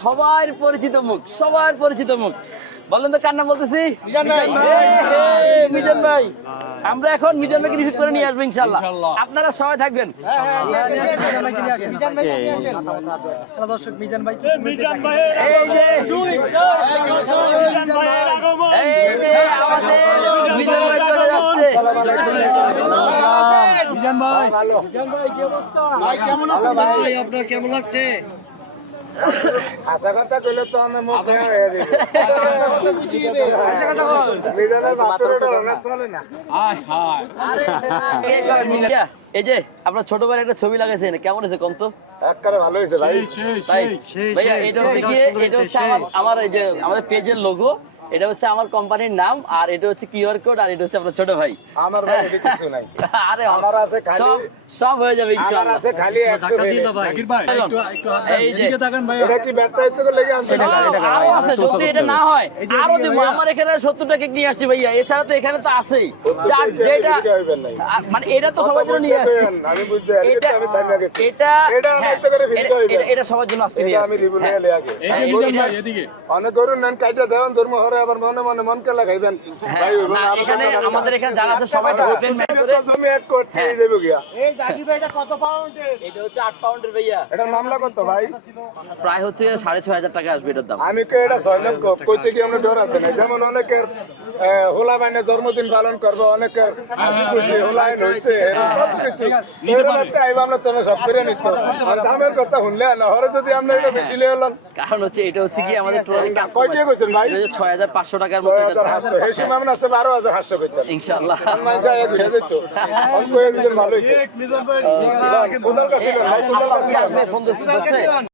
সবার পরিচিত মুখ সবার পরিচিত মুখ। বলেন তো কার নাম বলতেছি? মিজান ভাই। হে, হে, মিজান ভাই। আমরা এখন মিজান ভাইকে রিসিভ করে নিয়ে আসব ইনশাল্লাহ আপনারা সবাই থাকবেন। দর্শক মিজান ভাই। এই যে মিজান কেমন আছেন? ভাই আপনার কেমন লাগছে? আশা কথা কইলে তো আমি মুখ হয়ে দিবে। কথা বুঝিয়ে মিজানের বাতরটা অনেক চলে না। এই যে আপনার ছোট ভাইয়ের একটা ছবি লাগাইছেন কেমন আছে কম তো একবারে ভালো হয়েছে ভাই। ভাইয়া এটা হচ্ছে কি এটা হচ্ছে আমার আমার এই যে আমাদের পেজের লোগো এটা হচ্ছে আমার কোম্পানির নাম আর এটা হচ্ছে কিউআর কোড আর এটা হচ্ছে আপনার ছোট ভাই। আমার ভাই এদিকে কিছু নাই। আরে আমার আছে খালি- সব সব হয়ে যাবে আমার ইনশাআল্লাহ আছে খালি একশো এই যে এটা কি ব্যাটটা একটু লেগে আনছে এটা কার, এটা কার? আরও আছে যদি এটা না হয় আরও দিব আমার এখানে সত্তর টাকা নিয়ে আসছি ভাইয়া এছাড়া তো এখানে তো আছেই। যার যেটা এদিকে মানে এটা তো সবার জন্য নিয়ে আসছি। আমি বুঝছি এটা আমি থাইমা গেছি। এটা এটা হ্যাঁ, অনেকটা করে ভিডিও এটা- হইবে। এটা- সবার জন্য আজকে নিয়ে এটা আমি রিভিউ হ্যাঁ। নিয়ে আগে হ্যাঁ, এটা- অনেক গরু নেন কাইটা দেওয়ান ধর্ম হরে আবার মনে মনে মন কে লাগাইবেন। হ্যাঁ, ভাই এখানে আমাদের এখানে যারা আছে সবাই open mind করে জমি এক কোটি হ্যাঁ। দেবো গিয়া। এটা হচ্ছে আট পাউন্ডের ভাইয়া। এটার মামলা কত ভাই? প্রায় হচ্ছে সাড়ে ছয় হাজার টাকা আসবে এটার দাম। আমি কে এটা লক্ষ। কইতে কি আমরা ডর আছে না? যেমন অনেকের হোলা বাইনে জন্মদিন পালন করব অনেকের হাসি খুশি হোলাইন হয়েছে কত কিছু। একটা আইব আমরা তুমি সব করে নিত। আর দামের কথা শুনলে না হরে যদি আমরা এটা বেশি লিয়ে হলাম কারণ হচ্ছে এটা হচ্ছে কি আমাদের টোটাল কয় টাকা কইছেন ভাই? ছয় হাজার পাঁচশো টাকার মতো ইনশাল্লাহ ফোন দিচ্ছে